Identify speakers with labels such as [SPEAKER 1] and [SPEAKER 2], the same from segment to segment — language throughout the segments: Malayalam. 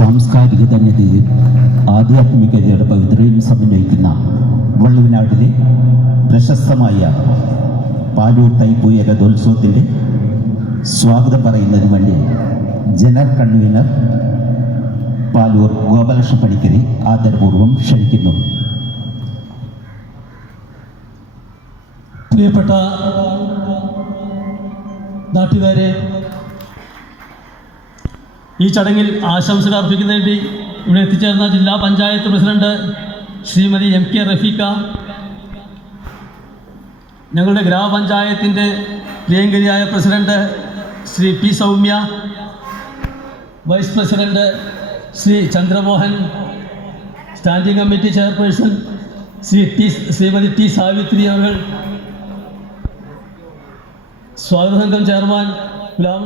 [SPEAKER 1] സാംസ്കാരിക ധന്യതയിൽ ആധ്യാത്മികതയുടെ പവിത്രയും സമന്വയിക്കുന്ന വള്ളുവനാടിലെ പ്രശസ്തമായ പാലൂർ തൈപ്പൂയ രഥോത്സവത്തിന്റെ സ്വാഗതം പറയുന്നതിന് വേണ്ടി ജനറൽ കൺവീനർ പാലൂർ ഗോപാലകൃഷ്ണ പണിക്കരെ ആദരപൂർവം ക്ഷണിക്കുന്നു.
[SPEAKER 2] പ്രിയപ്പെട്ട നാട്ടുകാരെ ഈ ചടങ്ങിൽ ആശംസകൾ അർപ്പിക്കുന്നതിന് വേണ്ടി ഇവിടെ എത്തിച്ചേർന്ന ജില്ലാ panchayat president Shrimati M K Rafeekha ഞങ്ങളുടെ ഗ്രാമപഞ്ചായത്തിന്റെ പ്രിയങ്കരിയായ president Shri P Soumya vice president Shri Chandramohan standing committee chairperson Shri T Shrimati T Savithri അവർ സ്വാഗത സംഘം ചെയർമാൻ ഗുലാം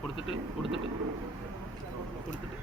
[SPEAKER 3] കൊടുത്തിട്ട് കൊടുത്തിട്ട്. കൊടുത്തിട്ട്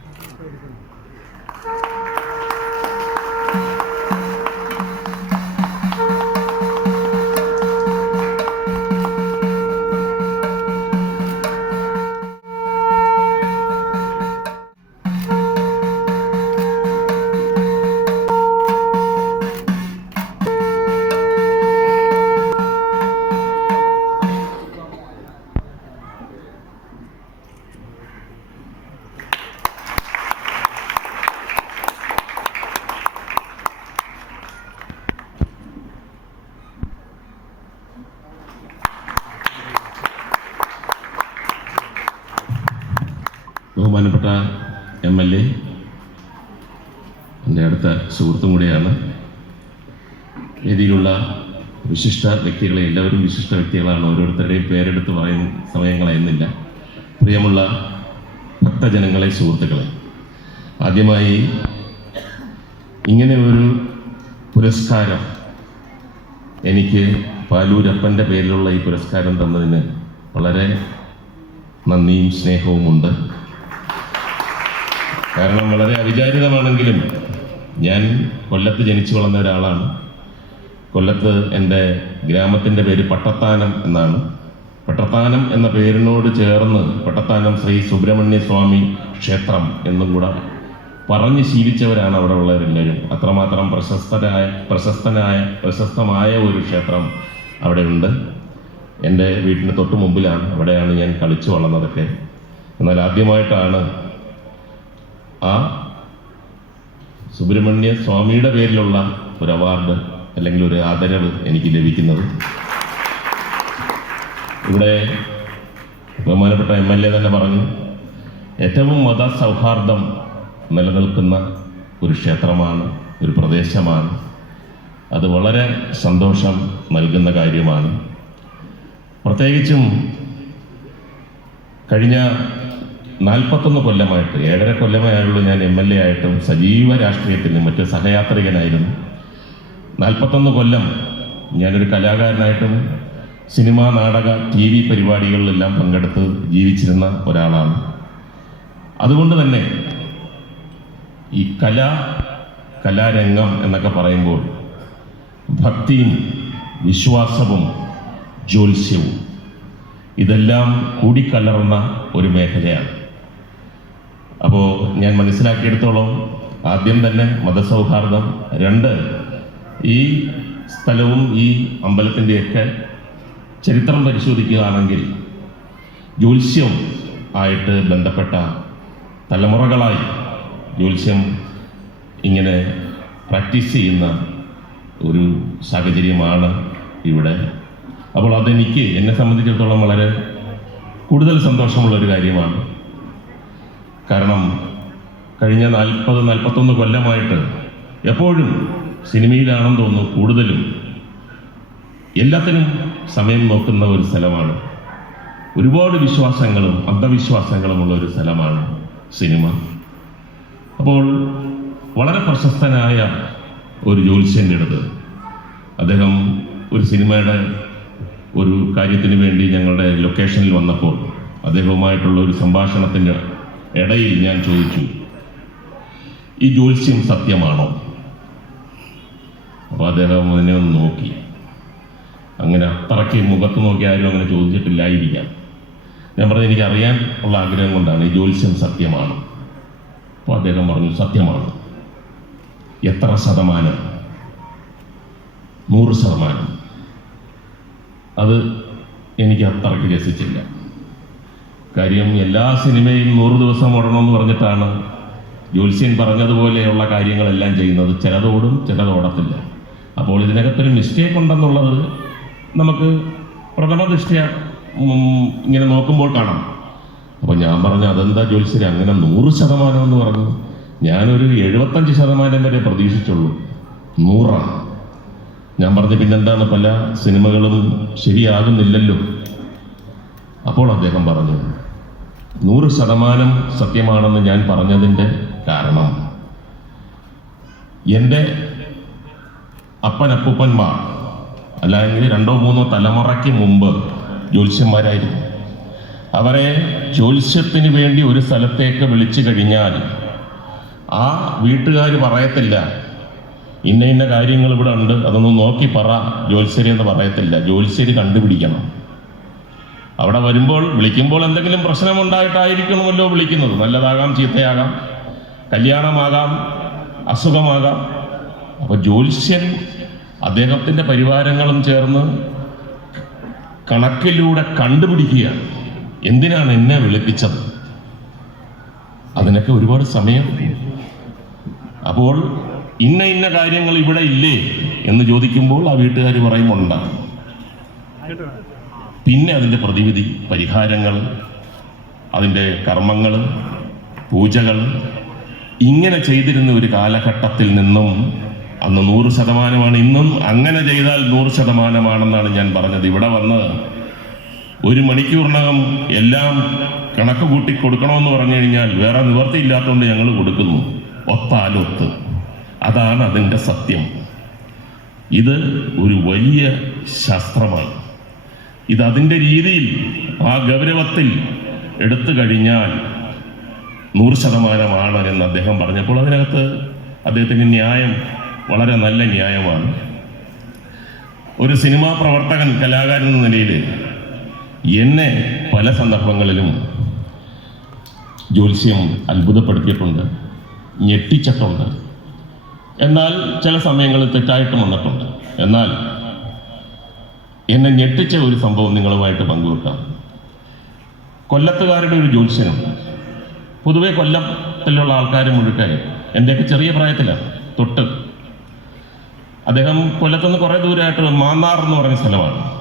[SPEAKER 3] അടുത്ത സുഹൃത്തും കൂടെയാണ് രീതിയിലുള്ള വിശിഷ്ട വ്യക്തികളെ എല്ലാവരും വിശിഷ്ട വ്യക്തികളാണ്. ഓരോരുത്തരുടെയും പേരെടുത്ത് പറയുന്ന സമയം കളയുന്നില്ല പ്രിയമുള്ള ഭക്തജനങ്ങളെ സുഹൃത്തുക്കളെ ആദ്യമായി ഇങ്ങനെ ഒരു പുരസ്കാരം എനിക്ക് പാലൂരപ്പന്റെ പേരിലുള്ള ഈ പുരസ്കാരം തന്നതിന് വളരെ നന്ദിയും സ്നേഹവുമുണ്ട്. കാരണം വളരെ അവിചാരിതമാണെങ്കിലും ഞാൻ കൊല്ലത്ത് ജനിച്ചു വളർന്ന ഒരാളാണ്. കൊല്ലത്ത് എന്റെ ഗ്രാമത്തിന്റെ പേര് പട്ടത്താനം എന്നാണ്. പട്ടത്താനം എന്ന പേരിനോട് ചേർന്ന് പട്ടത്താനം ശ്രീ സുബ്രഹ്മണ്യ സ്വാമി ക്ഷേത്രം എന്നും കൂടെ പറഞ്ഞ് ശീലിച്ചവരാണ് അവിടെ ഉള്ളവരെല്ലാവരും. അത്രമാത്രം പ്രശസ്തരായ പ്രശസ്തനായ പ്രശസ്തമായ ഒരു ക്ഷേത്രം അവിടെ ഉണ്ട് എന്റെ വീട്ടിന് തൊട്ട് മുമ്പിലാണ്. അവിടെയാണ് ഞാൻ കളിച്ചു വളർന്നതൊക്കെ. എന്നാൽ ആദ്യമായിട്ടാണ് ആ സുബ്രഹ്മണ്യ സ്വാമിയുടെ പേരിലുള്ള ഒരു അവാർഡ് അല്ലെങ്കിൽ ഒരു ആദരവ് എനിക്ക് ലഭിക്കുന്നത്. ഇവിടെ ബഹുമാനപ്പെട്ട എം എൽ എ തന്നെ പറഞ്ഞു ഏറ്റവും മത സൗഹാർദ്ദം നിലനിൽക്കുന്ന ഒരു ക്ഷേത്രമാണ് ഒരു പ്രദേശമാണ്. അത് വളരെ സന്തോഷം നൽകുന്ന കാര്യമാണ്. പ്രത്യേകിച്ചും കഴിഞ്ഞ നാൽപ്പത്തൊന്ന് കൊല്ലമായിട്ട് ഏഴര കൊല്ലമായുള്ളൂ ഞാൻ എം എൽ എ ആയിട്ടും സജീവ രാഷ്ട്രീയത്തിനും മറ്റ് സഹയാത്രികനായിരുന്നു. നാൽപ്പത്തൊന്ന് കൊല്ലം ഞാനൊരു കലാകാരനായിട്ടും സിനിമ നാടക ടി വി പരിപാടികളിലെല്ലാം പങ്കെടുത്ത് ജീവിച്ചിരുന്ന ഒരാളാണ്. അതുകൊണ്ട് തന്നെ ഈ കല കലാരംഗം എന്നൊക്കെ പറയുമ്പോൾ ഭക്തിയും വിശ്വാസവും ജ്യോത്സ്യവും ഇതെല്ലാം കൂടിക്കലർന്ന ഒരു മേഖലയാണ്. അപ്പോൾ ഞാൻ മനസ്സിലാക്കിയെടുത്തോളം ആദ്യം തന്നെ മതസൗഹാർദ്ദം രണ്ട് ഈ സ്ഥലവും ഈ അമ്പലത്തിന്റെയൊക്കെ ചരിത്രം പരിശോധിക്കുകയാണെങ്കിൽ ജ്യോത്സ്യം ആയിട്ട് ബന്ധപ്പെട്ട തലമുറകളായി ജ്യോത്സ്യം ഇങ്ങനെ പ്രാക്ടീസ് ചെയ്യുന്ന ഒരു സാഹചര്യമാണ് ഇവിടെ. അപ്പോൾ അതെനിക്ക് എന്നെ സംബന്ധിച്ചിടത്തോളം വളരെ കൂടുതൽ സന്തോഷമുള്ള ഒരു കാര്യമാണ്. കാരണം കഴിഞ്ഞ നാൽപ്പത് നാൽപ്പത്തൊന്ന് കൊല്ലമായിട്ട് എപ്പോഴും സിനിമയിലാണെന്ന് തോന്നുന്നു കൂടുതലും. എല്ലാത്തിനും സമയം നോക്കുന്ന ഒരു സ്ഥലമാണ്. ഒരുപാട് വിശ്വാസങ്ങളും അന്ധവിശ്വാസങ്ങളുമുള്ള ഒരു സ്ഥലമാണ് സിനിമ. അപ്പോൾ വളരെ പ്രശസ്തനായ ഒരു ജ്യോത്സ്യന്റെ അടുത്ത്. അദ്ദേഹം ഒരു സിനിമയുടെ ഒരു കാര്യത്തിന് വേണ്ടി ഞങ്ങളുടെ ലൊക്കേഷനിൽ വന്നപ്പോൾ അദ്ദേഹവുമായിട്ടുള്ള ഒരു സംഭാഷണത്തിന്റെ ഇടയിൽ ഞാൻ ചോദിച്ചു ഈ ജ്യോത്സ്യം സത്യമാണോ? അപ്പോൾ അദ്ദേഹം അതിനെ ഒന്ന് നോക്കി. അങ്ങനെ അത്രയ്ക്ക് മുഖത്ത് നോക്കി ആരും അങ്ങനെ ചോദിച്ചിട്ടില്ലായിരിക്കാം. ഞാൻ പറഞ്ഞു എനിക്ക് അറിയാൻ ഉള്ള ആഗ്രഹം കൊണ്ടാണ് ഈ ജ്യോത്സ്യം സത്യമാണ്. അപ്പോൾ അദ്ദേഹം പറഞ്ഞു സത്യമാണ്. എത്ര ശതമാനം? നൂറ് ശതമാനം. അത് എനിക്ക് അത്രയ്ക്ക് രസിച്ചില്ല. കാര്യം എല്ലാ സിനിമയും നൂറ് ദിവസം ഓടണമെന്ന് പറഞ്ഞിട്ടാണ് ജ്യോത്സ്യൻ പറഞ്ഞതുപോലെയുള്ള കാര്യങ്ങളെല്ലാം ചെയ്യുന്നത്. ചിലതോടും ചിലതോടത്തില്ല. അപ്പോൾ ഇതിനകത്തൊരു മിസ്റ്റേക്ക് ഉണ്ടെന്നുള്ളത് നമുക്ക് പ്രഥമ ദൃഷ്ടിയ ഇങ്ങനെ നോക്കുമ്പോൾ കാണാം. അപ്പോൾ ഞാൻ പറഞ്ഞു അതെന്താ ജ്യോത്സ്യൻ അങ്ങനെ നൂറ് ശതമാനം എന്ന് പറഞ്ഞു? ഞാനൊരു എഴുപത്തഞ്ച് ശതമാനം വരെ പ്രതീക്ഷിച്ചുള്ളൂ. നൂറാണ്. ഞാൻ പറഞ്ഞു പിന്നെന്താണ്? പല സിനിമകളും ശരിയാകുന്നില്ലല്ലോ. അപ്പോൾ അദ്ദേഹം പറഞ്ഞു നൂറ് ശതമാനം സത്യമാണെന്ന് ഞാൻ പറഞ്ഞതിന്റെ കാരണം എന്റെ അപ്പനപ്പൂപ്പന്മാർ അല്ലെങ്കിൽ രണ്ടോ മൂന്നോ തലമുറയ്ക്ക് മുമ്പ് ജ്യോത്സ്യന്മാരായിരുന്നു. അവരെ ജ്യോത്സ്യത്തിന് വേണ്ടി ഒരു സ്ഥലത്തേക്ക് വിളിച്ചു കഴിഞ്ഞാൽ ആ വീട്ടുകാർ പറയത്തില്ല ഇന്ന ഇന്ന കാര്യങ്ങൾ ഇവിടെ ഉണ്ട് അതൊന്നും നോക്കി പറ ജ്യോത്സ്യരി എന്ന് പറയത്തില്ല. ജ്യോത്സ്യരി കണ്ടുപിടിക്കണം. അവിടെ വരുമ്പോൾ വിളിക്കുമ്പോൾ എന്തെങ്കിലും പ്രശ്നമുണ്ടായിട്ടായിരിക്കണമല്ലോ വിളിക്കുന്നത്. നല്ലതാകാം ചീത്തയാകാം കല്യാണമാകാം അസുഖമാകാം. അപ്പോൾ ജ്യോത്സ്യൻ അദ്ദേഹത്തിന്റെ പരിവാരങ്ങളും ചേർന്ന് കണക്കിലൂടെ കണ്ടുപിടിക്കുകയാണ്. എന്തിനാണ് എന്നെ വിളിപ്പിച്ചത്? അതിനൊക്കെ ഒരുപാട് സമയം. അപ്പോൾ ഇന്ന ഇന്ന കാര്യങ്ങൾ ഇവിടെ ഇല്ലേ എന്ന് ചോദിക്കുമ്പോൾ ആ വീട്ടുകാർ പറയുമ്പോൾ ഉണ്ട് പിന്നെ അതിന്റെ പ്രതിവിധി പരിഹാരങ്ങൾ അതിന്റെ കർമ്മങ്ങൾ പൂജകൾ. ഇങ്ങനെ ചെയ്തിരുന്ന ഒരു കാലഘട്ടത്തിൽ നിന്നും അന്ന് നൂറ് ശതമാനമാണ്. ഇന്നും അങ്ങനെ ചെയ്താൽ നൂറ് ശതമാനമാണെന്നാണ് ഞാൻ പറഞ്ഞത്. ഇവിടെ വന്ന് ഒരു മണിക്കൂറിനകം എല്ലാം കണക്ക് കൂട്ടി കൊടുക്കണമെന്ന് പറഞ്ഞു കഴിഞ്ഞാൽ വേറെ നിവർത്തിയില്ലാത്തതുകൊണ്ട് ഞങ്ങൾ കൊടുക്കുന്നു. ഒത്താലൊത്ത്. അതാണ് അതിന്റെ സത്യം. ഇത് ഒരു വലിയ ശാസ്ത്രമാണ് ഇത് അതിന്റെ രീതിയിൽ ആ ഗൗരവത്തിൽ എടുത്തു കഴിഞ്ഞാൽ നൂറ് ശതമാനമാണ് എന്ന് അദ്ദേഹം പറഞ്ഞപ്പോൾ അതിനകത്ത് അദ്ദേഹത്തിന്റെ ന്യായം വളരെ നല്ല ന്യായമാണ്. ഒരു സിനിമാ പ്രവർത്തകൻ കലാകാരൻ എന്ന നിലയിൽ എന്നെ പല സന്ദർഭങ്ങളിലും ജ്യോത്സ്യം അത്ഭുതപ്പെടുത്തിയിട്ടുണ്ട് ഞെട്ടിച്ചിട്ടുണ്ട്. എന്നാൽ ചില സമയങ്ങളിൽ തെറ്റായിട്ടും വന്നിട്ടുണ്ട്. എന്നാൽ എന്നെ ഞെട്ടിച്ച ഒരു സംഭവം നിങ്ങളുമായിട്ട് പങ്കുവെക്കാം. കൊല്ലത്തുകാരുടെ ഒരു ജ്യോത്സ്യനുണ്ട് പൊതുവെ കൊല്ലത്തിലുള്ള ആൾക്കാർ മുഴുക്കാൻ എന്റെയൊക്കെ ചെറിയ പ്രായത്തിലാണ് തൊട്ട്. അദ്ദേഹം കൊല്ലത്തുനിന്ന് കുറേ ദൂരമായിട്ട് മാന്നാർ എന്ന് പറയുന്ന സ്ഥലമാണ്.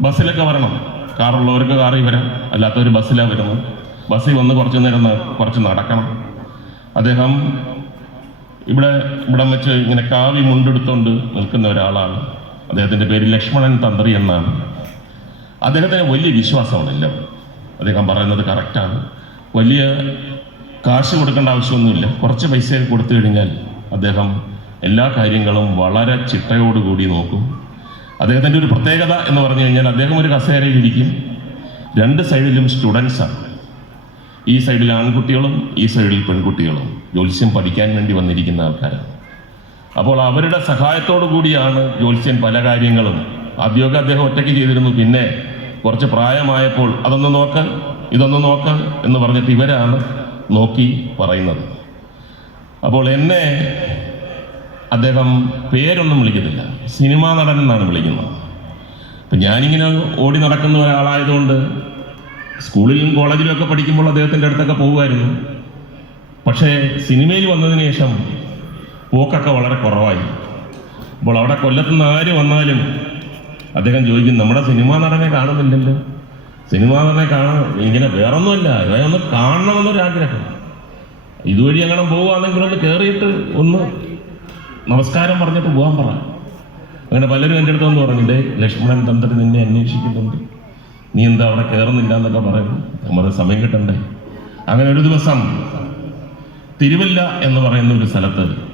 [SPEAKER 3] ബസ്സിലൊക്കെ വരണം. കാറുള്ളവർക്ക് കാറിൽ വരാം. അല്ലാത്തവർ ബസ്സിലാണ് വരുന്നത്. ബസ്സിൽ വന്ന് കുറച്ച് നേരം കുറച്ച് നടക്കണം. അദ്ദേഹം ഇവിടെ ഇവിടെ വെച്ച് ഇങ്ങനെ കാവി മുണ്ടെടുത്തുകൊണ്ട് നിൽക്കുന്ന ഒരാളാണ്. അദ്ദേഹത്തിന്റെ പേര് ലക്ഷ്മണൻ തന്ത്രി എന്നാണ്. അദ്ദേഹത്തിന് വലിയ വിശ്വാസമാണ് എല്ലാം അദ്ദേഹം പറയുന്നത് കറക്റ്റാണ്. വലിയ കാശ് കൊടുക്കേണ്ട ആവശ്യമൊന്നുമില്ല. കുറച്ച് പൈസ കൊടുത്തു കഴിഞ്ഞാൽ അദ്ദേഹം എല്ലാ കാര്യങ്ങളും വളരെ ചിട്ടയോടുകൂടി നോക്കും. അദ്ദേഹത്തിന്റെ ഒരു പ്രത്യേകത എന്ന് പറഞ്ഞു കഴിഞ്ഞാൽ അദ്ദേഹം ഒരു കസേരയിൽ ഇരിക്കും രണ്ട് സൈഡിലും സ്റ്റുഡൻസാണ് ഈ സൈഡിൽ ആൺകുട്ടികളും ഈ സൈഡിൽ പെൺകുട്ടികളും. ജോത്സ്യം പഠിക്കാൻ വേണ്ടി വന്നിരിക്കുന്ന ആൾക്കാരാണ്. അപ്പോൾ അവരുടെ സഹായത്തോടു കൂടിയാണ് ജ്യോത്സ്യൻ പല കാര്യങ്ങളും. ആദ്യമൊക്കെ അദ്ദേഹം ഒറ്റയ്ക്ക് ചെയ്തിരുന്നു. പിന്നെ കുറച്ച് പ്രായമായപ്പോൾ അതൊന്ന് നോക്ക് ഇതൊന്ന് നോക്ക് എന്ന് പറഞ്ഞിട്ട് ഇവരാണ് നോക്കി പറയുന്നത്. അപ്പോൾ എന്നെ അദ്ദേഹം പേരൊന്നും വിളിക്കത്തില്ല. സിനിമാ നടൻ എന്നാണ് വിളിക്കുന്നത്. അപ്പം ഞാനിങ്ങനെ ഓടി നടക്കുന്ന ഒരാളായതുകൊണ്ട് സ്കൂളിലും കോളേജിലും ഒക്കെ പഠിക്കുമ്പോൾ അദ്ദേഹത്തിന്റെ അടുത്തൊക്കെ പോകുമായിരുന്നു. പക്ഷേ സിനിമയിൽ വന്നതിന് ശേഷം പോക്കൊക്കെ വളരെ കുറവായി. അപ്പോൾ അവിടെ കൊല്ലത്തുനിന്ന് ആര് വന്നാലും അദ്ദേഹം ചോദിക്കും നമ്മുടെ സിനിമാ നടനെ കാണുന്നില്ലല്ലോ? സിനിമാ നടനെ കാണാൻ ഇങ്ങനെ വേറൊന്നുമല്ല ഇവരെ ഒന്ന് കാണണമെന്നൊരാഗ്രഹം. ഇതുവഴി അങ്ങനെ പോവുകയാണെങ്കിൽ ഒന്ന് കയറിയിട്ട് ഒന്ന് നമസ്കാരം പറഞ്ഞിട്ട് പോകാൻ പറ. അങ്ങനെ പലരും എന്റെ അടുത്ത് വന്ന് പറഞ്ഞു "ദേ, ലക്ഷ്മണൻ തന്ത്രി നിന്നെ അന്വേഷിക്കുന്നുണ്ട്. നീ എന്താ അവിടെ കയറുന്നില്ല എന്നൊക്കെ പറയും നമ്മുടെ സമയം കിട്ടണ്ടേ. അങ്ങനെ ഒരു ദിവസം തിരുവല്ല എന്ന് പറയുന്ന ഒരു സ്ഥലത്ത്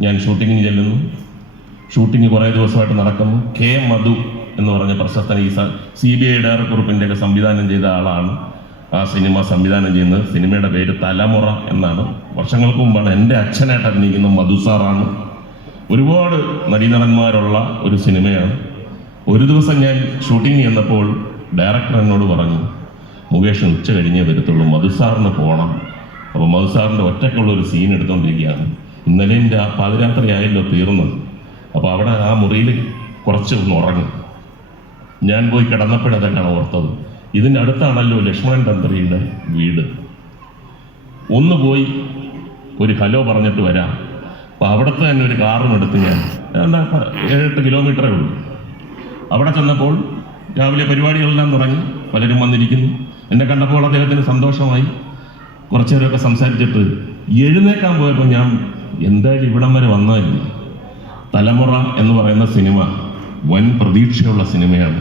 [SPEAKER 3] ഞാൻ ഷൂട്ടിങ്ങിന് ചെല്ലുന്നു. ഷൂട്ടിംഗ് കുറേ ദിവസമായിട്ട് നടക്കുന്നു. കെ. മധു എന്ന് പറഞ്ഞ പ്രശസ്തൻ ഈ സി ബി ഐ ഡയറക്ടർ ഒക്കെ സംവിധാനം ചെയ്ത ആളാണ്. ആ സിനിമ സംവിധാനം ചെയ്യുന്നത്. സിനിമയുടെ പേര് തലമുറ എന്നാണ്. വർഷങ്ങൾക്ക് മുമ്പാണ് എന്റെ അച്ഛനായിട്ട് അഭിനയിക്കുന്ന മധു സാറാണ്. ഒരുപാട് നടീനടന്മാരുള്ള ഒരു സിനിമയാണ്. ഒരു ദിവസം ഞാൻ ഷൂട്ടിംഗ് ചെന്നപ്പോൾ ഡയറക്ടർ എന്നോട് പറഞ്ഞു മുകേഷ് ഉച്ച കഴിഞ്ഞേ വരത്തുള്ളൂ. മധുസാറിന് പോകണം അപ്പോൾ മധുസാറിന്റെ ഒറ്റയ്ക്കുള്ള ഒരു സീൻ എടുത്തുകൊണ്ടിരിക്കുകയാണ്. ഇന്നലെയും രാ പാതിരാത്രി ആയല്ലോ തീർന്നത്. അപ്പോൾ അവിടെ ആ മുറിയിൽ കുറച്ച് ഒന്ന് ഉറങ്ങും. ഞാൻ പോയി കിടന്നപ്പോഴതൊക്കെയാണ് ഓർത്തത്. ഇതിന്റെ അടുത്താണല്ലോ ലക്ഷ്മണൻ തന്ത്രിയുടെ വീട്. ഒന്ന് പോയി ഒരു ഹലോ പറഞ്ഞിട്ട് വരാം. അപ്പോൾ അവിടുത്തെ തന്നെ ഒരു കാറും എടുത്ത് ഞാൻ ഏഴെട്ട് കിലോമീറ്ററേ ഉള്ളൂ. അവിടെ ചെന്നപ്പോൾ രാവിലെ പരിപാടികളെല്ലാം തുടങ്ങി. പലരും വന്നിരിക്കുന്നു. എന്നെ കണ്ടപ്പോൾ അദ്ദേഹത്തിന് സന്തോഷമായി. കുറച്ചുപേരൊക്കെ സംസാരിച്ചിട്ട് എഴുന്നേക്കാൻ പോയപ്പോൾ ഞാൻ എന്തായാലും ഇവിടം വരെ വന്നതല്ലേ? തലമുറ എന്ന് പറയുന്ന സിനിമ വൻ പ്രതീക്ഷയുള്ള സിനിമയാണ്.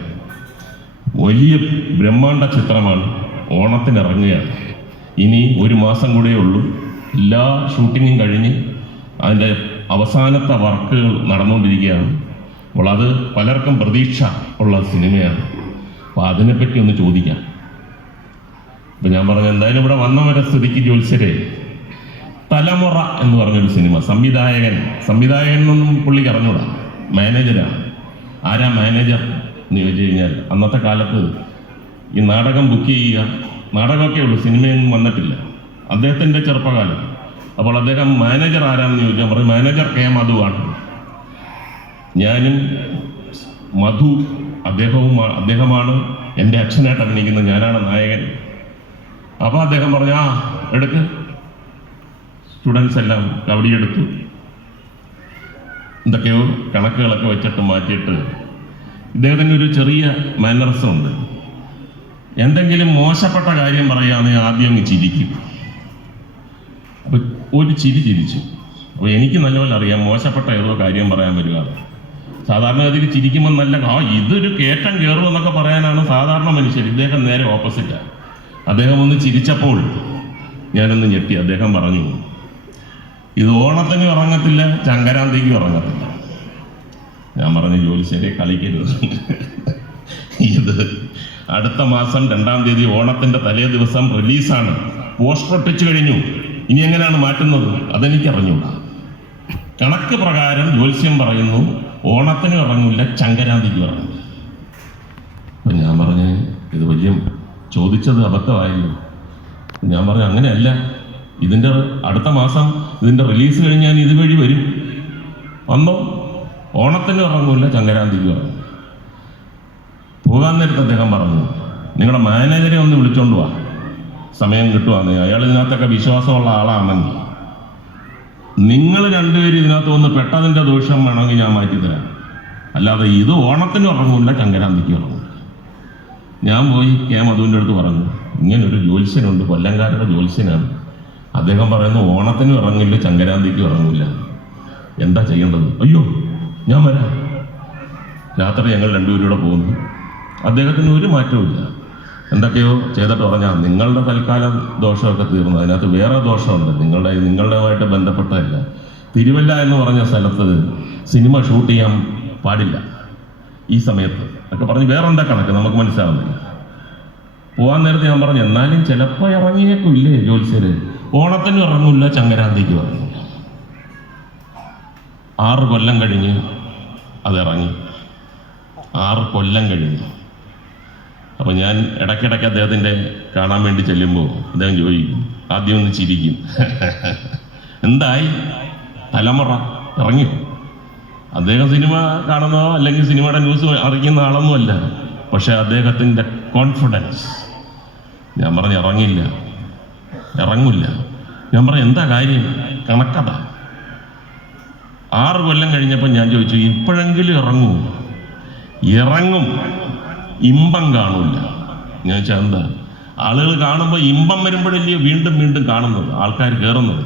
[SPEAKER 3] വലിയ ബ്രഹ്മാണ്ട ചിത്രമാണ് ഓണത്തിന് ഇറങ്ങുകയാണ് ഇനി ഒരു മാസം കൂടെ ഉള്ളൂ. എല്ലാ ഷൂട്ടിങ്ങും കഴിഞ്ഞ് അതിന്റെ അവസാനത്തെ വർക്കുകൾ നടന്നുകൊണ്ടിരിക്കുകയാണ്. അപ്പോൾ അത് പലർക്കും പ്രതീക്ഷ ഉള്ള സിനിമയാണ്. അപ്പോൾ അതിനെപ്പറ്റി ഒന്ന് ചോദിക്കാം. അപ്പം ഞാൻ പറഞ്ഞു എന്തായാലും ഇവിടെ വന്നവരെ സ്ഥിതിക്ക് ജ്യോത്സ്യരെ തലമുറ എന്ന് പറഞ്ഞൊരു സിനിമ. സംവിധായകൻ. സംവിധായകൻ എന്നൊന്നും പുള്ളി അറിഞ്ഞൂടാ മാനേജരാണ് ആരാ മാനേജർ എന്ന് ചോദിച്ചു കഴിഞ്ഞാൽ അന്നത്തെ കാലത്ത് ഈ നാടകം ബുക്ക് ചെയ്യുക നാടകമൊക്കെ ഉള്ളൂ. സിനിമയൊന്നും വന്നിട്ടില്ല. അദ്ദേഹത്തിന്റെ ചെറുപ്പകാലം. അപ്പോൾ അദ്ദേഹം മാനേജർ ആരാന്ന് ചോദിച്ചാൽ പറയും മാനേജർ കെ. മധുവാണ് ഞാനും മധു അദ്ദേഹവും അദ്ദേഹമാണ് എന്റെ അച്ഛനായിട്ട് അഭിനയിക്കുന്നത് ഞാനാണ് നായകൻ. അപ്പോൾ അദ്ദേഹം പറഞ്ഞു ആ എടുക്ക്. സ്റ്റുഡൻസ് എല്ലാം കവടിയെടുത്തു. എന്തൊക്കെയോ കണക്കുകളൊക്കെ വെച്ചിട്ട് മാറ്റിയിട്ട് ഇദ്ദേഹത്തിന്റെ ഒരു ചെറിയ മാനറസ് ഉണ്ട്. എന്തെങ്കിലും മോശപ്പെട്ട കാര്യം പറയുകയാണെങ്കിൽ ആദ്യം അങ്ങ് ചിരിക്കും. അപ്പൊ ഒരു ചിരി ചിരിച്ചു. അപ്പോൾ എനിക്ക് നല്ലപോലെ അറിയാം മോശപ്പെട്ട ഏതോ കാര്യം പറയാൻ വരിക. സാധാരണഗതിയിൽ ചിരിക്കുമ്പോൾ നല്ല ആ ഇതൊരു കേട്ടം കയറുമെന്നൊക്കെ പറയാനാണ് സാധാരണ മനുഷ്യർ. ഇദ്ദേഹം നേരെ ഓപ്പോസിറ്റാണ് അദ്ദേഹം ഒന്ന് ചിരിച്ചപ്പോൾ ഞാനൊന്ന് ഞെട്ടി. അദ്ദേഹം പറഞ്ഞു ഇത് ഓണത്തിന് ഇറങ്ങത്തില്ല ചങ്കരാന്തിക്കും ഇറങ്ങത്തില്ല ഞാൻ പറഞ്ഞ ജോലി ശരി കളിക്കരുത്. ഇത് അടുത്ത മാസം രണ്ടാം തീയതി ഓണത്തിന്റെ തലേ ദിവസം റിലീസാണ്. പോസ്റ്റർ ഒട്ടിച്ചു കഴിഞ്ഞു. ഇനി എങ്ങനെയാണ് മാറ്റുന്നത്? അതെനിക്ക് അറിഞ്ഞൂടാ കണക്ക് പ്രകാരം ജ്യോത്സ്യം പറയുന്നു ഓണത്തിന് ഇറങ്ങില്ല ചങ്കരാന്തിക്ക് ഇറങ്ങില്ല അപ്പം ഞാൻ പറഞ്ഞു ഇത് വലിയ ചോദിച്ചത് അബദ്ധമായില്ല. ഞാൻ പറഞ്ഞു അങ്ങനെയല്ല. ഇതിന്റെ അടുത്ത മാസം ഇതിന്റെ റിലീസ് കഴിഞ്ഞാൽ ഇതുവഴി വരും. വന്നോ? ഓണത്തിന് ഇറങ്ങൂല ചങ്കരാന്തിക്ക് ഇറങ്ങും പോകാൻ നേരത്തെ അദ്ദേഹം പറഞ്ഞു നിങ്ങളുടെ മാനേജരെ ഒന്ന് വിളിച്ചോണ്ട് വാ. സമയം കിട്ടുവാന്ന്. അയാൾ ഇതിനകത്തൊക്കെ വിശ്വാസമുള്ള ആളാണെങ്കിൽ നിങ്ങൾ രണ്ടുപേരും ഇതിനകത്ത് ഒന്ന് പെട്ടതിന്റെ ദോഷം വേണമെങ്കിൽ ഞാൻ മാറ്റിത്തരാം. അല്ലാതെ ഇത് ഓണത്തിന് ഇറങ്ങൂല ചങ്കരാന്തിക്ക് ഇറങ്ങും ഞാൻ പോയി കെ മധുവിന്റെ അടുത്ത് പറഞ്ഞു ഇങ്ങനൊരു ജ്യോത്സ്യനുണ്ട് കൊല്ലംകാരുടെ ജ്യോത്സ്യനാണ്. അദ്ദേഹം പറയുന്നു ഓണത്തിനും ഇറങ്ങില്ല ചങ്കരാന്തിക്കും ഇറങ്ങില്ല എന്താ ചെയ്യേണ്ടത്? അയ്യോ ഞാൻ വരാം. രാത്രി ഞങ്ങൾ രണ്ടുപേരും കൂടെ പോകുന്നു. അദ്ദേഹത്തിന് ഒരു മാറ്റവുമില്ല എന്തൊക്കെയോ ചെയ്തിട്ട് പറഞ്ഞാൽ നിങ്ങളുടെ തൽക്കാലം ദോഷമൊക്കെ തീർന്നു. അതിനകത്ത് വേറെ ദോഷമുണ്ട്. നിങ്ങളുടെ നിങ്ങളുടേതായിട്ട് ബന്ധപ്പെട്ടതല്ല. തിരുവല്ല എന്ന് പറഞ്ഞ സ്ഥലത്ത് സിനിമ ഷൂട്ട് ചെയ്യാൻ പാടില്ല ഈ സമയത്ത്. ഒക്കെ പറഞ്ഞ് വേറെ എന്താ കണക്ക്? നമുക്ക് മനസ്സിലാവുന്നില്ല. പോകാൻ നേരത്തെ ഞാൻ പറഞ്ഞു എന്നാലും ചിലപ്പോൾ ഇറങ്ങിയേക്കും ഇല്ലേ ജോത്സ്യര് ഓണത്തിനും ഇറങ്ങില്ല ചങ്കരാന്തിക്ക് ഇറങ്ങില്ല ആറ് കൊല്ലം കഴിഞ്ഞ് അതിറങ്ങി. ആറ് കൊല്ലം കഴിഞ്ഞു. അപ്പോൾ ഞാൻ ഇടയ്ക്കിടയ്ക്ക് അദ്ദേഹത്തിന്റെ കാണാൻ വേണ്ടി ചെല്ലുമ്പോൾ അദ്ദേഹം ചോദിക്കും ആദ്യം ഒന്ന് ചിരിക്കും. എന്തായി? തലമുറ ഇറങ്ങിയോ അദ്ദേഹം സിനിമ കാണുന്നതോ അല്ലെങ്കിൽ സിനിമയുടെ ന്യൂസ് അറിയിക്കുന്ന ആളൊന്നുമല്ല. പക്ഷേ അദ്ദേഹത്തിന്റെ കോൺഫിഡൻസ് ഞാൻ പറഞ്ഞ് ഇറങ്ങില്ല. ഇറങ്ങില്ല. ഞാൻ പറഞ്ഞു എന്താ കാര്യം? കണക്കഥ ആറ് കൊല്ലം കഴിഞ്ഞപ്പോൾ ഞാൻ ചോദിച്ചു ഇപ്പോഴെങ്കിലും ഇറങ്ങൂ. ഇറങ്ങും. ഇമ്പം കാണൂല ഞാൻ വെച്ചാൽ എന്താ ആളുകൾ കാണുമ്പോൾ ഇമ്പം വരുമ്പോഴല്ലേ വീണ്ടും വീണ്ടും കാണുന്നത് ആൾക്കാർ കയറുന്നത്.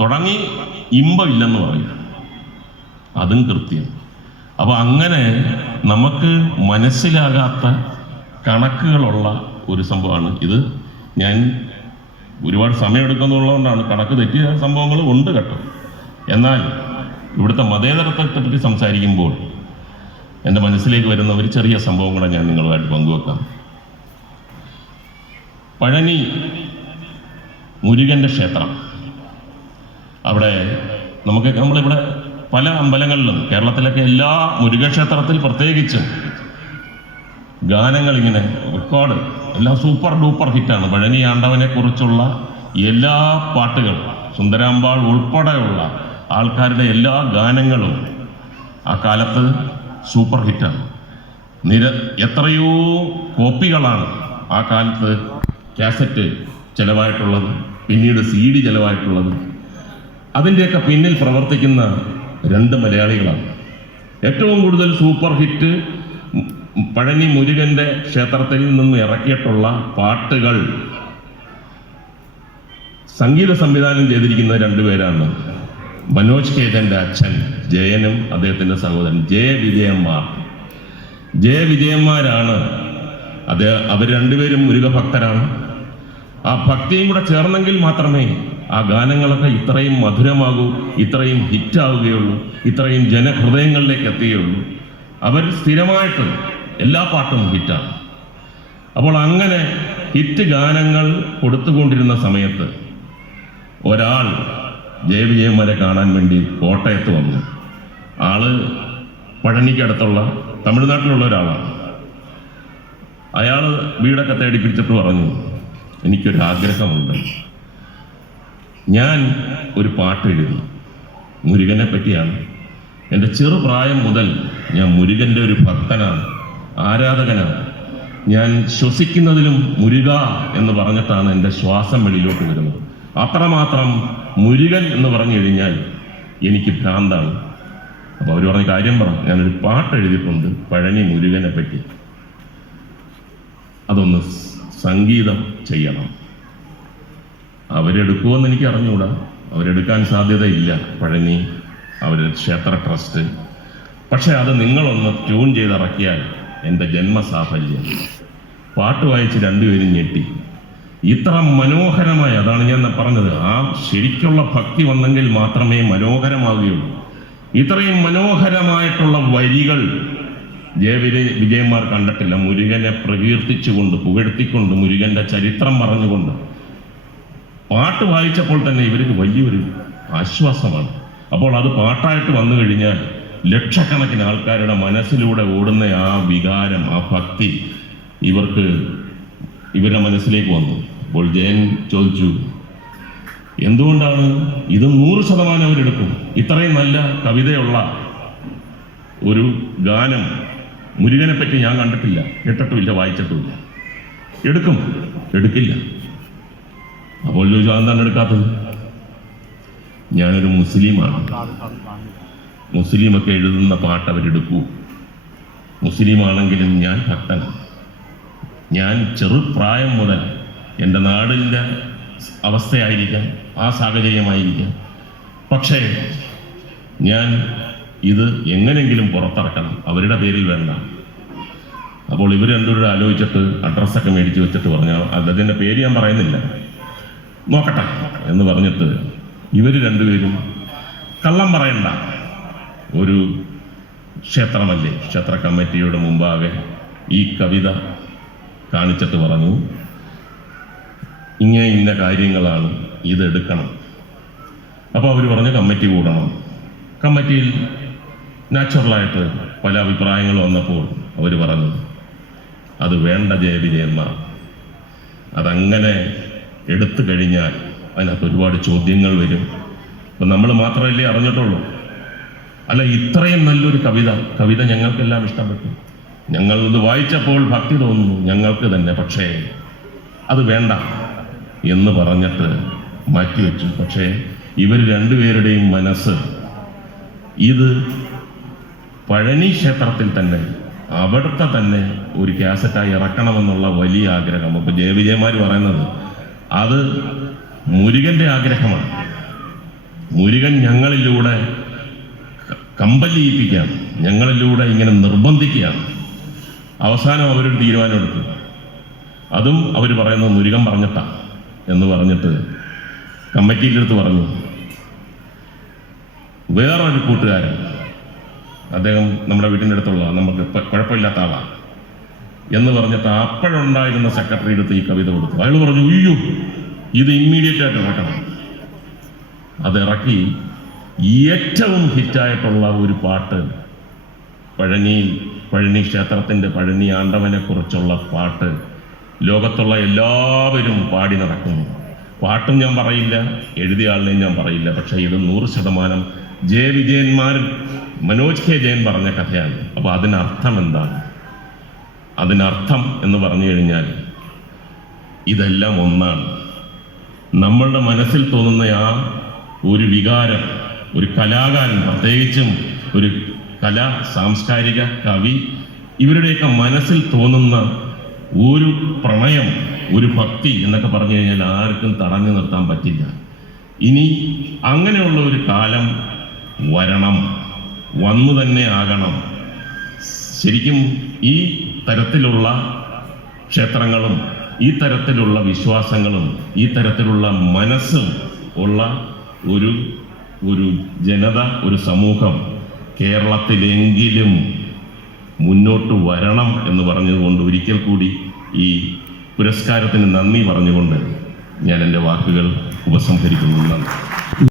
[SPEAKER 3] തുടങ്ങി ഇമ്പമില്ലെന്ന് പറയും. അതും കൃത്യം. അപ്പോൾ അങ്ങനെ നമുക്ക് മനസ്സിലാകാത്ത കണക്കുകളുള്ള ഒരു സംഭവമാണ് ഇത്. ഞാൻ ഒരുപാട് സമയമെടുക്കുന്നുള്ളതുകൊണ്ടാണ് കണക്ക് തെറ്റിയ സംഭവങ്ങൾ ഉണ്ട് കേട്ടോ. എന്നാൽ ഇവിടുത്തെ മതേതരത്വത്തെ പറ്റി സംസാരിക്കുമ്പോൾ എന്റെ മനസ്സിലേക്ക് വരുന്ന ഒരു ചെറിയ സംഭവം കൂടെ ഞാൻ നിങ്ങളുമായിട്ട് പങ്കുവെക്കാം. പഴനി മുരുകന്റെ ക്ഷേത്രം. അവിടെ നമുക്ക് നമ്മളിവിടെ പല അമ്പലങ്ങളിലും കേരളത്തിലൊക്കെ എല്ലാ മുരുകക്ഷേത്രത്തിൽ പ്രത്യേകിച്ചും ഗാനങ്ങളിങ്ങനെ റെക്കോർഡ് എല്ലാം സൂപ്പർ ഡൂപ്പർ ഹിറ്റാണ് പഴനി ആണ്ടവനെ കുറിച്ചുള്ള എല്ലാ പാട്ടുകളും സുന്ദരാമ്പാൾ ഉൾപ്പെടെയുള്ള ആൾക്കാരുടെ എല്ലാ ഗാനങ്ങളും ആ കാലത്ത് സൂപ്പർ ഹിറ്റാണ് നിര എത്രയോ കോപ്പികളാണ് ആ കാലത്ത് കാസറ്റ് ചിലവായിട്ടുള്ളത് പിന്നീട് സി ഡി ചിലവായിട്ടുള്ളത്. അതിന്റെയൊക്കെ പിന്നിൽ പ്രവർത്തിക്കുന്ന രണ്ട് മലയാളികളാണ്. ഏറ്റവും കൂടുതൽ സൂപ്പർ ഹിറ്റ് പഴനി മുരുകന്റെ ക്ഷേത്രത്തിൽ നിന്ന് ഇറക്കിയിട്ടുള്ള പാട്ടുകൾ സംഗീത സംവിധാനം ചെയ്തിരിക്കുന്ന രണ്ടുപേരാണ് മനോജ് കേജന്റെ അച്ഛൻ ജയനും അദ്ദേഹത്തിന്റെ സഹോദരൻ ജയ വിജയന്മാർ. ജയ വിജയന്മാരാണ്. അത് അവർ രണ്ടുപേരും മുരുക ഭക്തരാണ് ആ ഭക്തിയും കൂടെ ചേർന്നെങ്കിൽ മാത്രമേ ആ ഗാനങ്ങളൊക്കെ ഇത്രയും മധുരമാകൂ ഇത്രയും ഹിറ്റാവുകയുള്ളൂ ഇത്രയും ജനഹൃദയങ്ങളിലേക്ക് എത്തുകയുള്ളൂ. അവർ സ്ഥിരമായിട്ട് എല്ലാ പാട്ടും ഹിറ്റാണ്. അപ്പോൾ അങ്ങനെ ഹിറ്റ് ഗാനങ്ങൾ കൊടുത്തുകൊണ്ടിരുന്ന സമയത്ത് ഒരാൾ ജയവിജയന്മാരെ കാണാൻ വേണ്ടി കോട്ടയത്ത് വന്നു. ആൾ പഴനിക്കടുത്തുള്ള തമിഴ്നാട്ടിലുള്ള ഒരാളാണ്. അയാൾ വീടൊക്കെ തേടി പിടിച്ചിട്ട് പറഞ്ഞു എനിക്കൊരു ആഗ്രഹമുണ്ട് ഞാൻ ഒരു പാട്ട് എഴുതി മുരുകനെ പറ്റിയാണ് എന്റെ ചെറുപ്രായം മുതൽ ഞാൻ മുരുകന്റെ ഒരു ഭക്തനാണ്. ആരാധകനാണ്. ഞാൻ ശ്വസിക്കുന്നതിലും മുരുക എന്ന് പറഞ്ഞിട്ടാണ് എന്റെ ശ്വാസം വെളിയിലോട്ട് വരുന്നത്. അത്രമാത്രം മുരുകൻ എന്ന് പറഞ്ഞു കഴിഞ്ഞാൽ എനിക്ക് ഭ്രാന്താണ്. അപ്പോൾ അവർ പറഞ്ഞ കാര്യം പറ. ഞാനൊരു പാട്ട് എഴുതിയിട്ടുണ്ട് പഴനി മുരുകനെ പറ്റി. അതൊന്ന് സംഗീതം ചെയ്യണം. അവരെടുക്കുമെന്ന് എനിക്ക് അറിഞ്ഞുകൂടാ അവരെടുക്കാൻ സാധ്യതയില്ല പഴനി അവരുടെ ക്ഷേത്ര ട്രസ്റ്റ്. പക്ഷേ അത് നിങ്ങളൊന്ന് ട്യൂൺ ചെയ്തിറക്കിയാൽ എന്റെ ജന്മസാഫല്യം. പാട്ട് വായിച്ച് രണ്ടുപേരും ഞെട്ടി. ഇത്ര മനോഹരമായി അതാണ് ഞാൻ പറഞ്ഞത്. ആ ശരിക്കുള്ള ഭക്തി വന്നെങ്കിൽ മാത്രമേ മനോഹരമാവുകയുള്ളൂ. ഇത്രയും മനോഹരമായിട്ടുള്ള വരികൾ ജയവിര വിജയന്മാർ കണ്ടിട്ടില്ല. മുരുകനെ പ്രകീർത്തിച്ചുകൊണ്ട് പുകഴ്ത്തിക്കൊണ്ട് മുരുകന്റെ ചരിത്രം പറഞ്ഞുകൊണ്ട്. പാട്ട് വായിച്ചപ്പോൾ തന്നെ ഇവർക്ക് വലിയൊരു ആശ്വാസമാണ്. അപ്പോൾ അത് പാട്ടായിട്ട് വന്നു കഴിഞ്ഞാൽ ലക്ഷക്കണക്കിന് ആൾക്കാരുടെ മനസ്സിലൂടെ ഓടുന്ന ആ വികാരം ആ ഭക്തി ഇവർക്ക് ഇവരുടെ മനസ്സിലേക്ക് വന്നു. അപ്പോൾ ജയൻ ചോദിച്ചു എന്തുകൊണ്ടാണ് ഇത് നൂറ് ശതമാനം അവരെടുക്കും ഇത്രയും നല്ല കവിതയുള്ള ഒരു ഗാനം മുരുകനെ പറ്റി ഞാൻ കണ്ടിട്ടില്ല. കേട്ടിട്ടുമില്ല വായിച്ചിട്ടുമില്ല. എടുക്കും. എടുക്കില്ല. അപ്പോൾ ചോദിച്ചു അതെന്താണ് എടുക്കാത്തത്? ഞാനൊരു മുസ്ലിമാണ്. മുസ്ലിമൊക്കെ എഴുതുന്ന പാട്ട് അവരെടുക്കൂ. മുസ്ലിം ആണെങ്കിലും ഞാൻ ഭക്തനാണ് ഞാൻ ചെറുപ്രായം മുതൽ എന്റെ നാടിന്റെ അവസ്ഥയായിരിക്കാം ആ സാഹചര്യമായിരിക്കാം. പക്ഷേ ഞാൻ ഇത് എങ്ങനെയെങ്കിലും പുറത്തിറക്കണം അവരുടെ പേരിൽ വേണ്ട. അപ്പോൾ ഇവർ രണ്ടുപേരും ആലോചിച്ചിട്ട് അഡ്രസ്സൊക്കെ മേടിച്ച് വെച്ചിട്ട് പറഞ്ഞു? അദ്ദേഹത്തിന്റെ പേര് ഞാൻ പറയുന്നില്ല. നോക്കട്ടെ എന്ന് പറഞ്ഞിട്ട് ഇവർ രണ്ടുപേരും കള്ളം പറയണ്ട. ഒരു ക്ഷേത്രമല്ലേ? ക്ഷേത്ര കമ്മിറ്റിയുടെ മുമ്പാകെ ഈ കവിത കാണിച്ചിട്ട് പറഞ്ഞു. ഇങ്ങനെ ഇന്ന കാര്യങ്ങളാണ് ഇതെടുക്കണം അപ്പോൾ അവർ പറഞ്ഞു കമ്മിറ്റി കൂടണം. കമ്മിറ്റിയിൽ നാച്ചുറലായിട്ട് പല അഭിപ്രായങ്ങൾ വന്നപ്പോൾ അവർ പറഞ്ഞു അത് വേണ്ട ജയവിജയന്മാർ. അതങ്ങനെ എടുത്തു കഴിഞ്ഞാൽ അതിനകത്ത് ഒരുപാട് ചോദ്യങ്ങൾ വരും. അപ്പം നമ്മൾ മാത്രമല്ലേ അറിഞ്ഞിട്ടുള്ളൂ. അല്ല ഇത്രയും നല്ലൊരു കവിത. കവിത ഞങ്ങൾക്കെല്ലാം ഇഷ്ടപ്പെട്ടു. ഞങ്ങൾ ഇത് വായിച്ചപ്പോൾ ഭക്തി തോന്നുന്നു ഞങ്ങൾക്ക് തന്നെ. പക്ഷേ അത് വേണ്ട എന്ന് പറഞ്ഞിട്ട് മാറ്റിവെച്ചു പക്ഷേ ഇവർ രണ്ടുപേരുടെയും മനസ്സ് ഇത് പഴനി ക്ഷേത്രത്തിൽ തന്നെ അവിടുത്തെ തന്നെ ഒരു കാസറ്റായി ഇറക്കണമെന്നുള്ള വലിയ ആഗ്രഹം. അപ്പൊ ജയവിജയന്മാർ പറയുന്നത് അത് മുരുകന്റെ ആഗ്രഹമാണ്. മുരുകൻ ഞങ്ങളിലൂടെ കമ്പല്ലിയിപ്പിക്കുകയാണ് ഞങ്ങളിലൂടെ ഇങ്ങനെ നിർബന്ധിക്കുകയാണ്. അവസാനം അവരൊരു തീരുമാനമെടുത്തു. അതും അവർ പറയുന്നത് മുരുകം പറഞ്ഞിട്ടാ എന്ന് പറഞ്ഞിട്ട് കമ്മിറ്റിയുടെ അടുത്ത് പറഞ്ഞു. വേറൊരു കൂട്ടുകാരൻ അദ്ദേഹം നമ്മുടെ വീട്ടിന്റെ അടുത്തുള്ള നമുക്ക് കുഴപ്പമില്ലാത്ത ആളാണ് എന്ന് പറഞ്ഞിട്ട് അപ്പോഴുണ്ടായിരുന്ന സെക്രട്ടറി അടുത്ത് ഈ കവിത കൊടുത്തു. അയാൾ പറഞ്ഞു അയ്യോ ഇത് ഇമ്മീഡിയറ്റ് ആയിട്ട് ഇറക്കണം. അത് ഇറക്കി ഏറ്റവും ഹിറ്റായിട്ടുള്ള ഒരു പാട്ട്. പഴനിയിൽ പഴനി ക്ഷേത്രത്തിന്റെ പഴനി ആണ്ടവനെ കുറിച്ചുള്ള പാട്ട്. ലോകത്തുള്ള എല്ലാവരും പാടി നടക്കുന്നു. പാട്ടും ഞാൻ പറയില്ല എഴുതിയ ആളിനെയും ഞാൻ പറയില്ല പക്ഷേ ഇത് നൂറ് ശതമാനം ജെ വിജയന്മാർ മനോജ് കെ ജയൻ പറഞ്ഞ കഥയാണ്. അപ്പോൾ അതിനർത്ഥം എന്താണ്? അതിനർത്ഥം എന്ന് പറഞ്ഞു കഴിഞ്ഞാൽ ഇതെല്ലാം ഒന്നാണ്. നമ്മളുടെ മനസ്സിൽ തോന്നുന്ന ആ ഒരു വികാരം ഒരു കലാകാരൻ പ്രത്യേകിച്ചും ഒരു കലാ സാംസ്കാരിക കവി ഇവരുടെയൊക്കെ മനസ്സിൽ തോന്നുന്ന ഒരു പ്രണയം ഒരു ഭക്തി എന്നൊക്കെ പറഞ്ഞു കഴിഞ്ഞാൽ ആർക്കും തടഞ്ഞു നിർത്താൻ പറ്റില്ല. ഇനി അങ്ങനെയുള്ള ഒരു കാലം വരണം വന്നു തന്നെ ആകണം. ശരിക്കും ഈ തരത്തിലുള്ള ക്ഷേത്രങ്ങളും ഈ തരത്തിലുള്ള വിശ്വാസങ്ങളും ഈ തരത്തിലുള്ള മനസ്സും ഉള്ള ഒരു ഒരു ജനത ഒരു സമൂഹം കേരളത്തിലെങ്കിലും മുന്നോട്ട് വരണം എന്ന് പറഞ്ഞതുകൊണ്ട് ഒരിക്കൽ കൂടി ഈ പുരസ്കാരത്തിന് നന്ദി പറഞ്ഞുകൊണ്ട് ഞാൻ എന്റെ വാക്കുകൾ ഉപസംഹരിക്കുന്നു. നന്ദി.